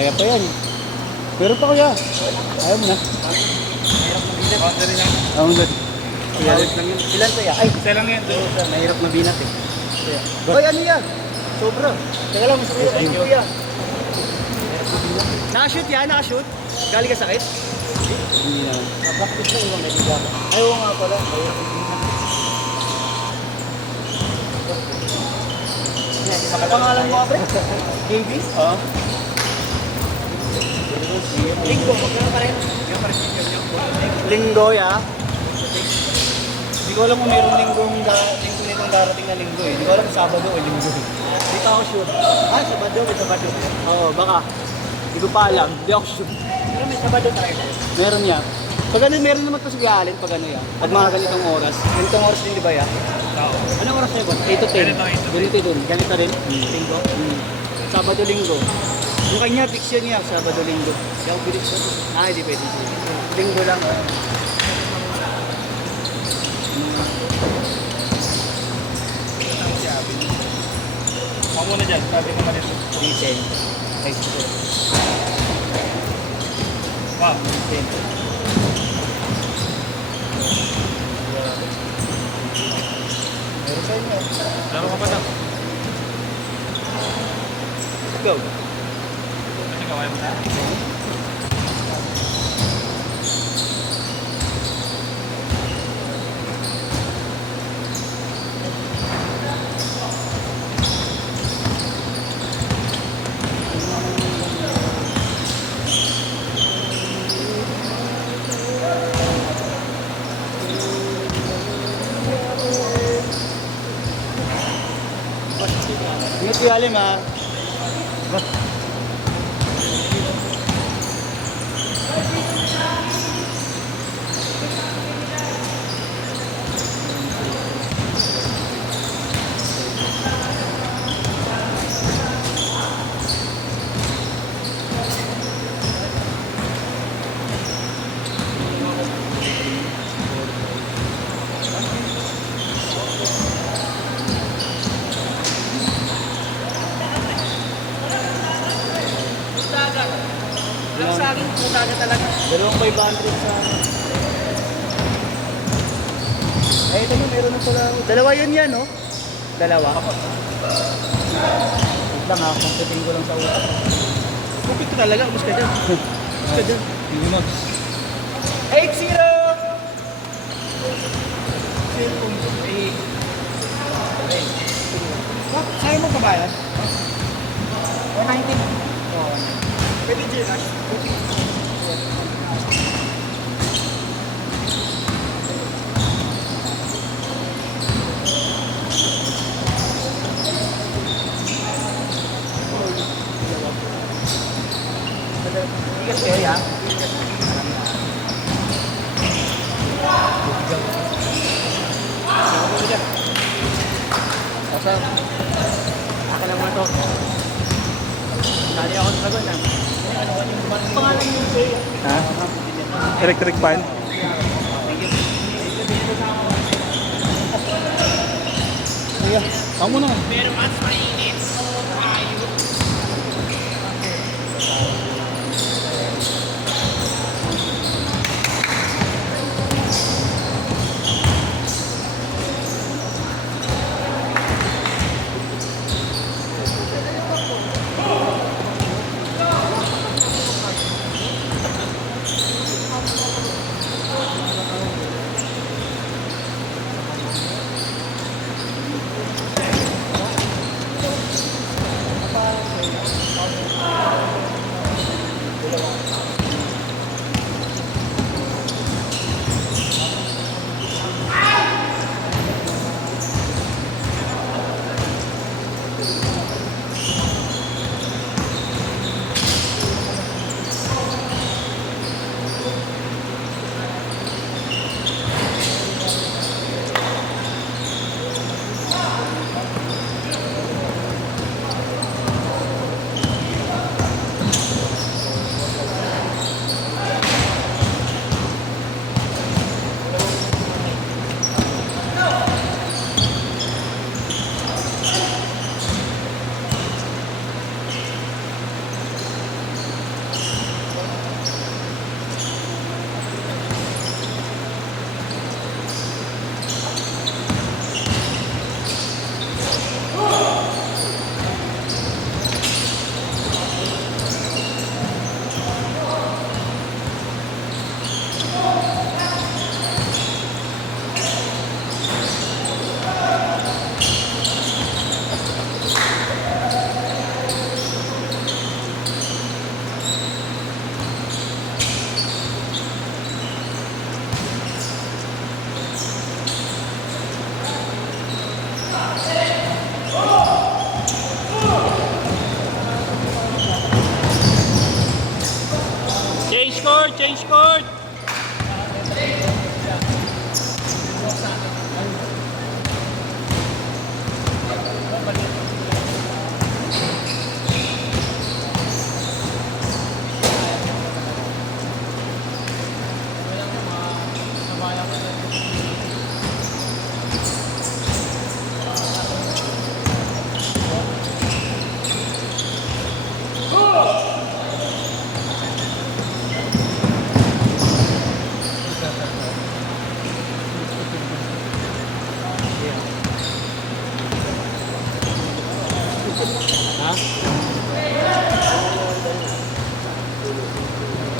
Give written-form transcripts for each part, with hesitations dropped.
Kaya pa yan. Pero pa kuya. Ayaw mo na. Ayaw mo na. Ilan to ya? Ay, isa lang yan. Mahirap mabinat eh. Ay, ano yan? Sobra. Teka lang, mas mahirap yung kuya. Nakashoot yan? Nakashoot? Galing ka sakit? Hindi na. Practice na iwan may bigyan. Ayaw nga pala. Pangalan mo, pre? Davis? Oo. Linggo, magkano pa rin? Linggo, ya? Hindi ko alam kung mayroong linggong darating na linggo eh. Hindi ko alam kung Sabado o Linggo. Dito ako sure. Ah, Sabado, may Sabado. Oo, baka. Hindi ko pa alam. Hindi ako sure. Pero may Sabado talaga. Meron yan. Pag ano, meron naman ito sa Bialin, pag ano yan. Pag mga ganitong oras. Ganitong oras din, di ba yan? Oo. Anong oras na yun? 8 to 10. Ganito din. Ganito rin. Linggo. Sabado, Linggo. Yung kanya, fix yun niya. Sabado, Linggo. Kaya ako bilis ko. Ah, hindi pwede siya. Linggo lang. Ako muna dyan, sabi naman ito. 310. Ay, Wow. 310. Meron sa inyo. Laro ka pa na. Go. Kasi kawaya mo na. Ingat yung alim ha. Lang sa akin, pusaga talaga. Dalawang 500 sa... Ay, ito yung meron na pala. Dalawa yun yan, no? Dalawa? Wait lang ha, kumpitin ko lang sa utak. Kupit ko talaga, ubus ka dyan. Ubus ka dyan. Hindi mo. 8-0! Sa'yo mo pa ba yan? 190. Pwede Gcash. Ikat kayo ya? Asa? Akin lang muna to. Dali ako sa sagot ha. Pangalan mo sa'yo. Ha? Electric fan? Kuya, ako muna. Pero mas mainit. Ayun. change court! Ha?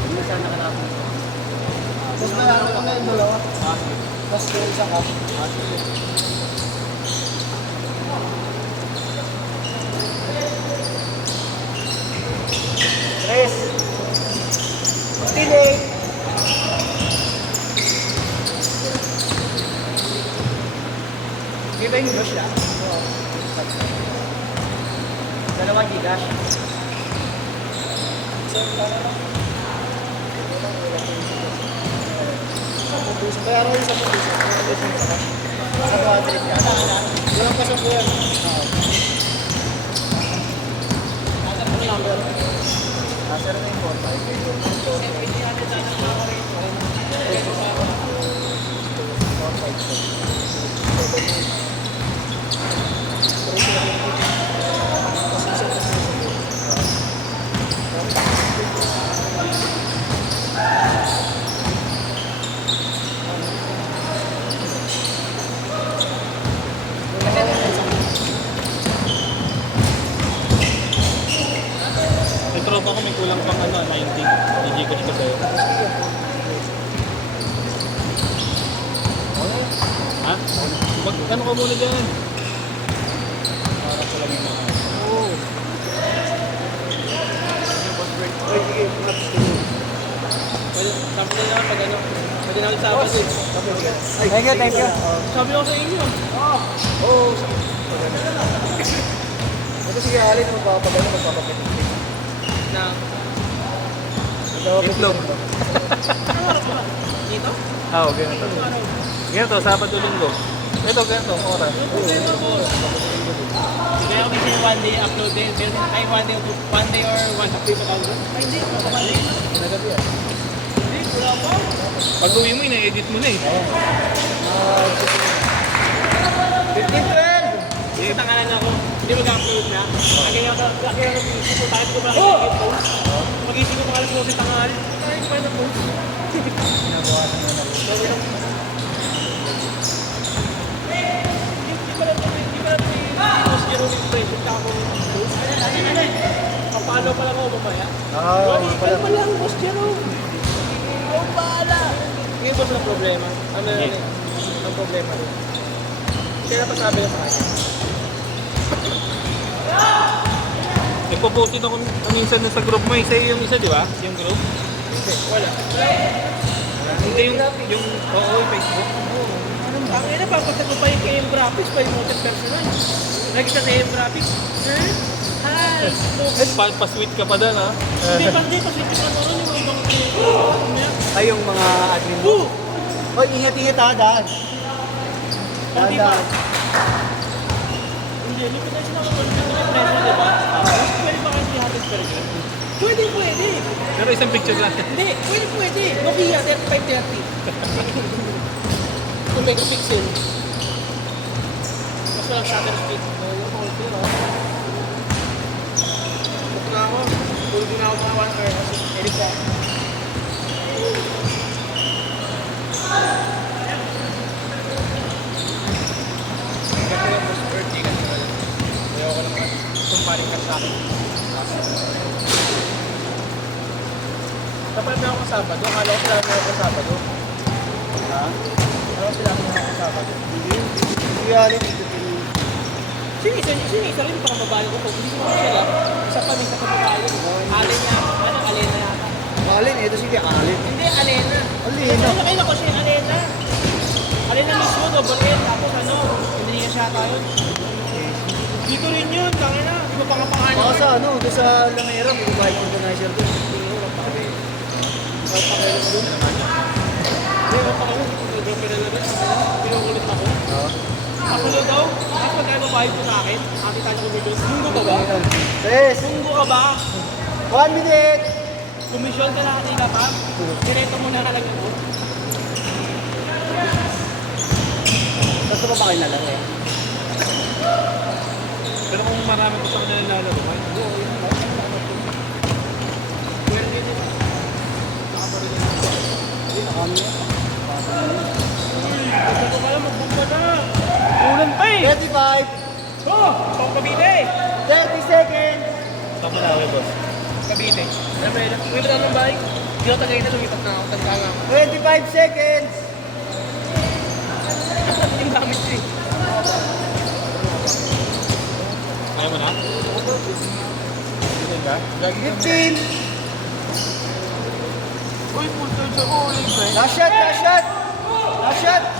Hindi sana nakalapin. Tapos nalaman ko na yung dalawa. Tapos yung isa ka. Tres. Pili. Kita yung brush lang. Dalawa gigas. Kaya rin sa puso. Ano ang trip yan? Walang kasabuhan. Ano number? Sir, na yung 4-5. May tropa ko may kulang pang 90. Gcash ko sa'yo. Ha? Ano ka muna dyan? Para ko lang yung mga... Oo. Ay, sige. Sabi na lang pag ano, pwede na ulit Sabado eh. Thank you, thank you. Sabi ako sa inyo. Oo. Ito sige, alin mo magpapapitik. Na, Itlog. dito? Ah, okay na to. Ganito, Sabado Linggo. Ito, ganito, oras. Kaya kami siya one day upload din. Pero ay one day or one day pa tawag doon? Ay hindi, one day. Nagabi yan. Hindi, wala pa. Pag uwi mo, ina-edit mo na eh. 15-12! Sige, tangalan na ako. Hindi mag-upload na. Kaya ako isip ko, tayo ko pala kasi post. Mag-isip ko pangalan ko si tangal. Ay, pa na post. Ginagawa na naman ako. Hindi pala post Jerome impression ka ako post. Papalo pala ako mamaya. Pala. Kalma lang, boss Jerome. Ikaw bahala. Ngayon boss ng problema. Ano yun? Ang problema rin. Kaya napasabi na sa akin. Nagpo-post din ako minsan sa group mo. Isa yung isa, di ba? Yung group? Hindi, wala. Hindi yung yung Facebook. Ang ina, papagtag ko pa yung KM Graphics pa yung motive personal. Nakita sa KM Graphics. Sir? Hi! Pa-sweet ka pa doon, ha? Hindi pa sweet ka na rin yung ibang Ay, yung mga admin mo. Hoy, ingat-ingat ha, daan. Hindi pa. Hindi, lupit na sila mag-control ng presyo, di ba? Pwede ba kasi hatid per game? Pwede. Pero isang picture lang. Hindi, pwede. Nokia 3530. 2 megapixel. Mas walang shutter speed. Buk na ako. Pwede na ako mga 1 hour kasi edit ka. Ito yung most birthday kasi ayaw ko naman tumpaling ka sa akin. Kapag na ako sa Sabado, akala ko sila na ako sa Sabado. Ha? Akala ko sila na ako sa Sabado. Hindi alin. Sige, isa rin baka mabalik ko. Hindi ko siya isa pa rin sa kapatalo. Alin niya, Alena yata. Alin, ito sige, alin. Hindi, Alena. Alena. Nakita ko siya, Alena. Alena mismo, double L. Tapos ano, hindi niya siya tayo. Dito rin yun, tangina. Di ba pangapangalan? Baka sa ano, doon sa Lamera, may bike organizer doon. Papakilos dun. Hindi, papakilos. Sobrang pinalabas. Pinukulit ako. Oo. Ako na daw, mas magkano bayad ko sa akin? Nakita niyo ko video. Munggo ka ba? Yes! Munggo ka ba? 1 minute! Komisyon ka na kanina pa? Direto mo na talaga mo. Gusto mo ba kayo nalaro eh? Pero kung marami ko sa kanila lalaro, ay, Hindi, nakami. Gusto ko pala magbumba na. Ulan pa eh. 35! Oh, pang Cavite. 30 seconds! saan mo na ako, boss? Cavite. Alam mo yun, uwi ba ng bahay? Hindi ako tagay na lumipat na ako. Tanda nga ako. 25 seconds! Yung gamit ko eh. Kaya mo na? Hindi ba? 15! Uy, full charge ako. Ulit ba eh? Last shot! Last shot! Last shot!